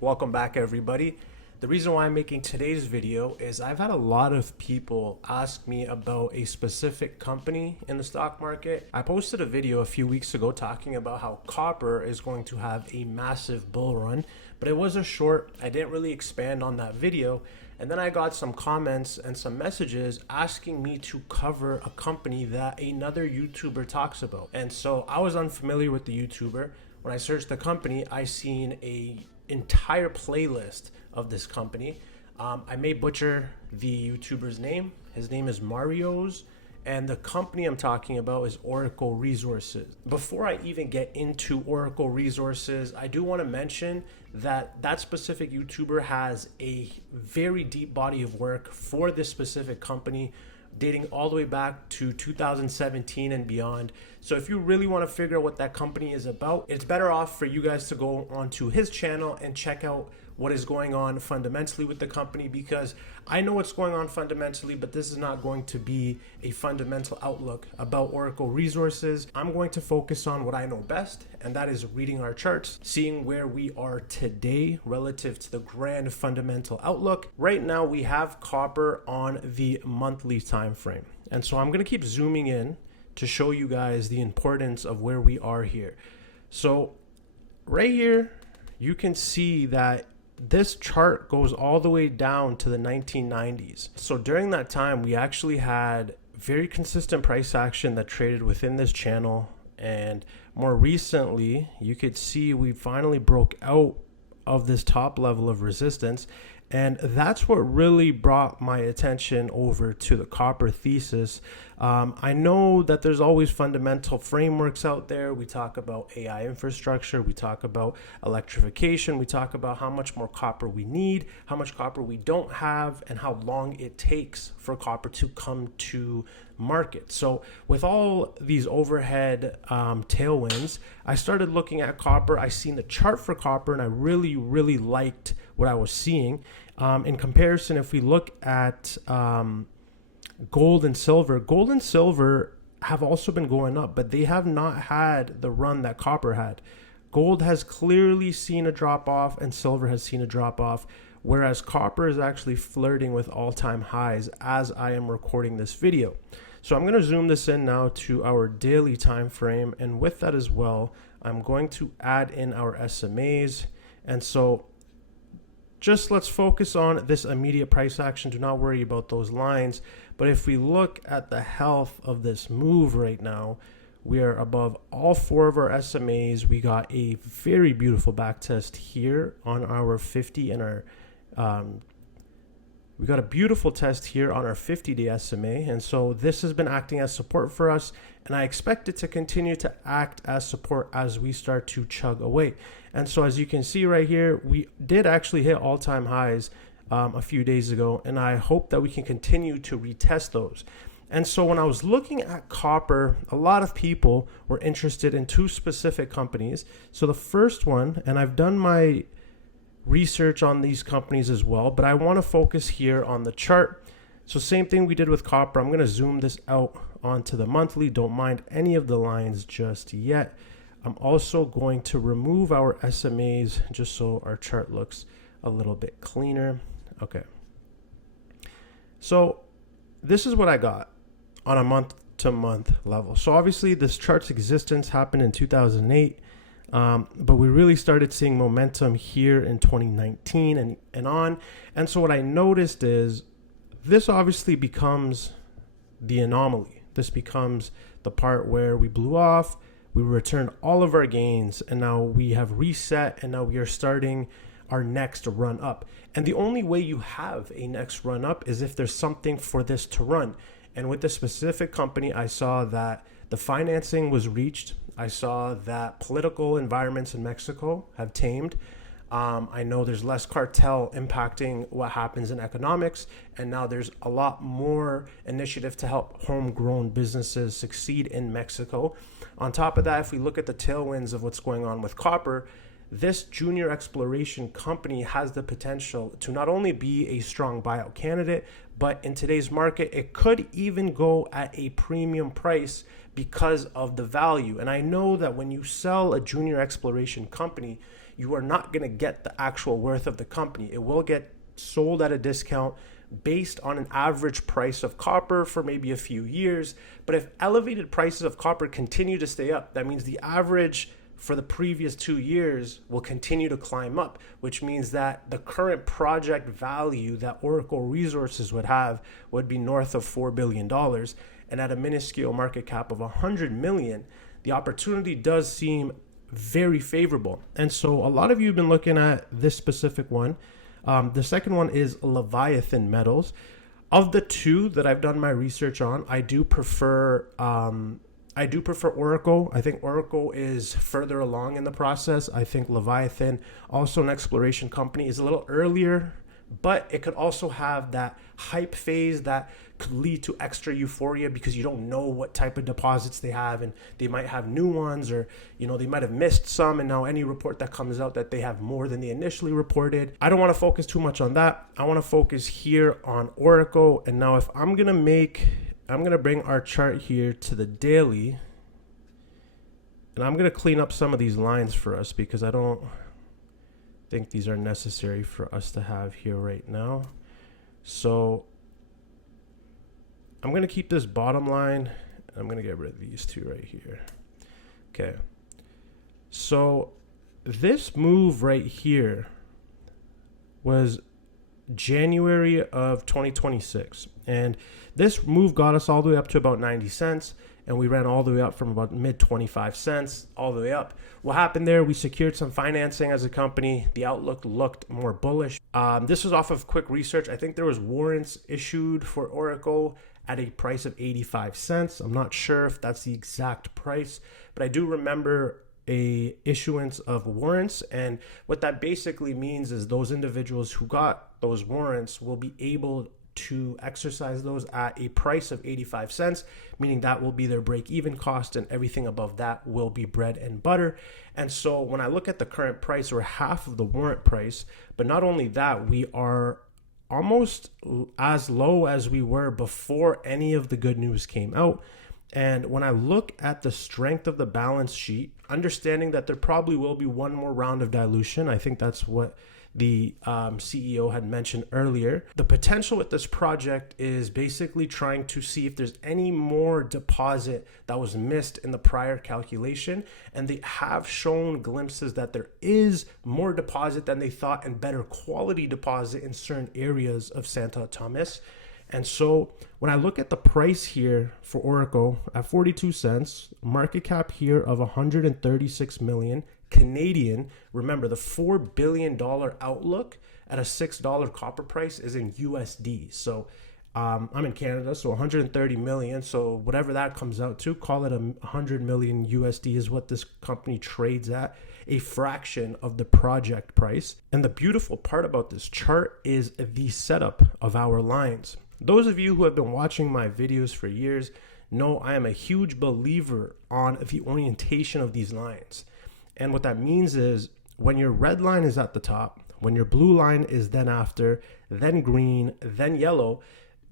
Welcome back, everybody. The reason why I'm making today's video is I've had a lot of people ask me about a specific company in the stock market. I posted a video a few weeks ago talking about how copper is going to have a massive bull run, but it was a short. I didn't really expand on that video. And then I got some comments and some messages asking me to cover a company that another YouTuber talks about. And so I was unfamiliar with the YouTuber. When I searched the company, I seen a entire playlist of this company. I may butcher the YouTuber's name. His name is Mario's, and the company I'm talking about is Oroco Resources. Before I even get into Oroco Resources, I do want to mention that that specific YouTuber has a very deep body of work for this specific company, dating all the way back to 2017 and beyond. So if you really want to figure out what that company is about, it's better off for you guys to go onto his channel and check out what is going on fundamentally with the company, because I know what's going on fundamentally, but this is not going to be a fundamental outlook about Oroco Resources. I'm going to focus on what I know best, and that is reading our charts, seeing where we are today relative to the grand fundamental outlook. Right now, we have copper on the monthly time frame. And so I'm going to keep zooming in to show you guys the importance of where we are here. So right here, you can see that this chart goes all the way down to the 1990s. So during that time, we actually had very consistent price action that traded within this channel. And more recently, you could see we finally broke out of this top level of resistance. And that's what really brought my attention over to the copper thesis. I know that there's always fundamental frameworks out there. We talk about AI infrastructure, we talk about electrification, we talk about how much more copper we need, how much copper we don't have, and how long it takes for copper to come to market. So with all these overhead tailwinds, I started looking at copper. I seen the chart for copper, and I really liked what I was seeing. In comparison, if we look at gold and silver have also been going up, but they have not had the run that copper had. Gold has clearly seen a drop off, and silver has seen a drop off, whereas copper is actually flirting with all-time highs as I am recording this video. So I'm going to zoom this in now to our daily time frame, and with that as well, I'm going to add in our SMAs. And so just let's focus on this immediate price action. Do not worry about those lines. But if we look at the health of this move right now, we are above all four of our SMAs. We got a very beautiful back test here on our 50 and our we got a beautiful test here on our 50-day SMA. And so this has been acting as support for us, and I expect it to continue to act as support as we start to chug away. And so as you can see right here, we did actually hit all-time highs a few days ago, and I hope that we can continue to retest those. And so when I was looking at copper, a lot of people were interested in two specific companies. So the first one, and I've done my research on these companies as well, but I want to focus here on the chart. So same thing we did with copper. I'm going to zoom this out onto the monthly. Don't mind any of the lines just yet. I'm also going to remove our SMAs just so our chart looks a little bit cleaner. Okay. So this is what I got on a month to month level. So obviously this chart's existence happened in 2008. But we really started seeing momentum here in 2019 and on. And so what I noticed is this obviously becomes the anomaly. This becomes the part where we blew off, we returned all of our gains, and now we have reset, and now we are starting our next run up. And the only way you have a next run up is if there's something for this to run. And with this specific company, I saw that the financing was reached. I saw that political environments in Mexico have tamed. I know there's less cartel impacting what happens in economics, and now there's a lot more initiative to help homegrown businesses succeed in Mexico. On top of that, if we look at the tailwinds of what's going on with copper, this junior exploration company has the potential to not only be a strong buyout candidate, but in today's market, it could even go at a premium price because of the value. And I know that when you sell a junior exploration company, you are not going to get the actual worth of the company. It will get sold at a discount based on an average price of copper for maybe a few years. But if elevated prices of copper continue to stay up, that means the average for the previous 2 years will continue to climb up, which means that the current project value that Oroco Resources would have would be north of $4 billion. And at a minuscule market cap of 100 million, the opportunity does seem very favorable. And so a lot of you have been looking at this specific one. The second one is Leviathan Metals. Of the two that I've done my research on, I do prefer Oroco. I think Oroco is further along in the process. I think Leviathan, also an exploration company, is a little earlier, but it could also have that hype phase that could lead to extra euphoria because you don't know what type of deposits they have, and they might have new ones, or they might have missed some, and now any report that comes out that they have more than they initially reported. I don't want to focus too much on that. I want to focus here on Oroco. And now if I'm going to bring our chart here to the daily, and I'm going to clean up some of these lines for us because I don't think these are necessary for us to have here right now. So I'm going to keep this bottom line, and I'm going to get rid of these two right here. Okay. So this move right here was January of 2026. And this move got us all the way up to about 90 cents. And we ran all the way up from about mid 25 cents all the way up. What happened there? We secured some financing as a company. The outlook looked more bullish. This was off of quick research. I think there was warrants issued for Oroco at a price of 85 cents. I'm not sure if that's the exact price, but I do remember a issuance of warrants. And what that basically means is those individuals who got those warrants will be able to exercise those at a price of 85 cents, meaning that will be their break-even cost, and everything above that will be bread and butter. And so when I look at the current price, we're half of the warrant price, but not only that, we are almost as low as we were before any of the good news came out. And when I look at the strength of the balance sheet, understanding that there probably will be one more round of dilution, I think that's what the CEO had mentioned earlier. The potential with this project is basically trying to see if there's any more deposit that was missed in the prior calculation. And they have shown glimpses that there is more deposit than they thought, and better quality deposit in certain areas of Santo Tomas. And so when I look at the price here for Oroco at 42 cents, market cap here of 136 million Canadian. Remember, the $4 billion outlook at a $6 copper price is in USD. So I'm in Canada, so 130 million. So whatever that comes out to, call it 100 million USD is what this company trades at, a fraction of the project price. And the beautiful part about this chart is the setup of our lines. Those of you who have been watching my videos for years know I am a huge believer on the orientation of these lines. And what that means is when your red line is at the top, when your blue line is then after, then green, then yellow,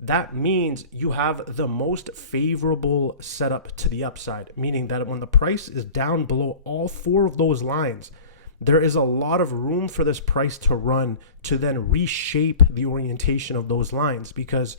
that means you have the most favorable setup to the upside, meaning that when the price is down below all four of those lines, there is a lot of room for this price to run to then reshape the orientation of those lines. Because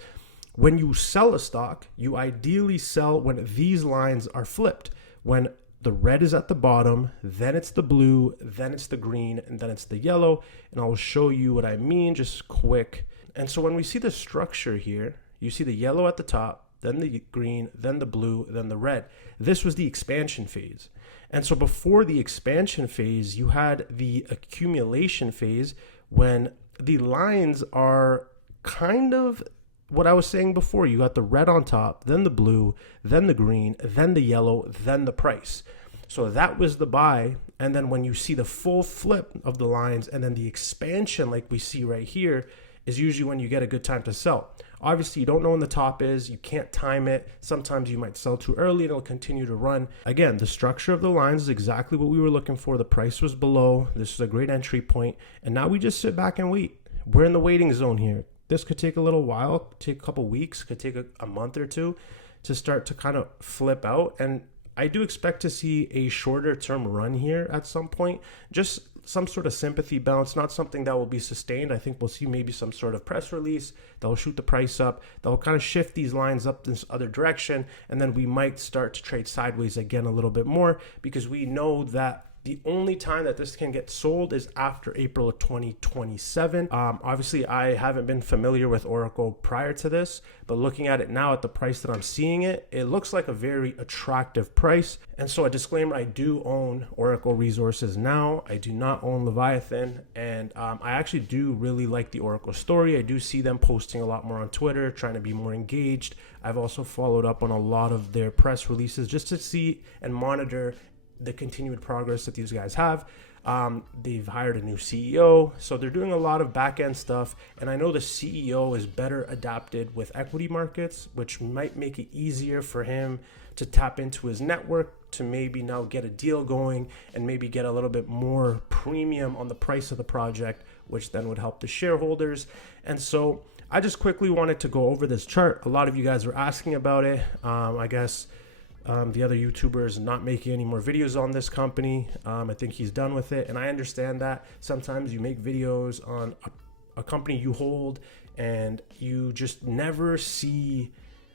when you sell a stock, you ideally sell when these lines are flipped. When the red is at the bottom, then it's the blue, then it's the green, and then it's the yellow. And I'll show you what I mean just quick. And so when we see the structure here, you see the yellow at the top, then the green, then the blue, then the red. This was the expansion phase. And so before the expansion phase, you had the accumulation phase when the lines are kind of what I was saying before. You got the red on top, then the blue, then the green, then the yellow, then the price. So that was the buy. And then when you see the full flip of the lines and then the expansion like we see right here is usually when you get a good time to sell. Obviously, you don't know when the top is. You can't time it. Sometimes you might sell too early and it'll continue to run. Again, the structure of the lines is exactly what we were looking for. The price was below. This is a great entry point. And now we just sit back and wait. We're in the waiting zone here. This could take a little while, take a couple weeks, could take a month or two to start to kind of flip out. And I do expect to see a shorter term run here at some point. Just some sort of sympathy bounce, not something that will be sustained. I think we'll see maybe some sort of press release that will shoot the price up, that will kind of shift these lines up this other direction, and then we might start to trade sideways again a little bit more, because we know that the only time that this can get sold is after April of 2027. Obviously, I haven't been familiar with Oroco prior to this, but looking at it now at the price that I'm seeing it, it looks like a very attractive price. And so a disclaimer, I do own Oroco Resources now. I do not own Leviathan. And I actually do really like the Oroco story. I do see them posting a lot more on Twitter, trying to be more engaged. I've also followed up on a lot of their press releases just to see and monitor the continued progress that these guys have. They've hired a new CEO, so they're doing a lot of back-end stuff, and I know the CEO is better adapted with equity markets, which might make it easier for him to tap into his network to maybe now get a deal going and maybe get a little bit more premium on the price of the project, which then would help the shareholders. And so I just quickly wanted to go over this chart. A lot of you guys were asking about it. I guess the other YouTuber is not making any more videos on this company. I think he's done with it. And I understand that sometimes you make videos on a company you hold and you just never see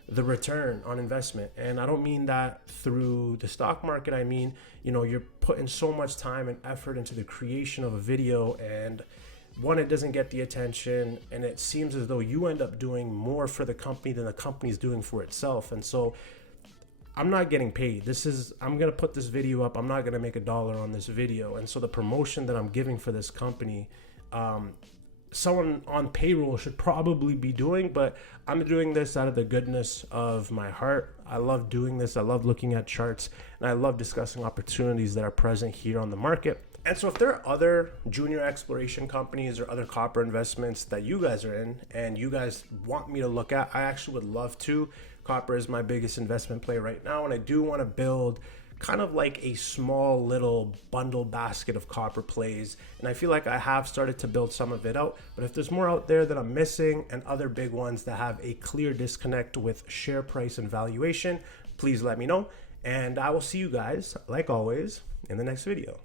the return on investment. And I don't mean that through the stock market. I mean, you're putting so much time and effort into the creation of a video, and one, it doesn't get the attention, and it seems as though you end up doing more for the company than the company's doing for itself. And so I'm not getting paid. I'm going to put this video up. I'm not going to make $1 on this video. And so the promotion that I'm giving for this company, someone on payroll should probably be doing, but I'm doing this out of the goodness of my heart. I love doing this. I love looking at charts, and I love discussing opportunities that are present here on the market. And so if there are other junior exploration companies or other copper investments that you guys are in and you guys want me to look at, I actually would love to. Copper is my biggest investment play right now, and I do want to build kind of like a small little bundle basket of copper plays, and I feel like I have started to build some of it out. But if there's more out there that I'm missing and other big ones that have a clear disconnect with share price and valuation, please let me know, and I will see you guys, like always, in the next video.